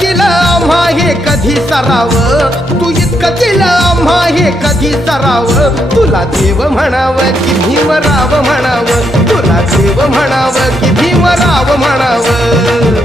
दिलं आम्हा हे कधी सराव, तू इतकं दिलं आम्हा हे कधी सराव. तुला देव म्हणावं की भीमराव म्हणावं, तुला देव म्हणावं की भीमराव म्हणावं.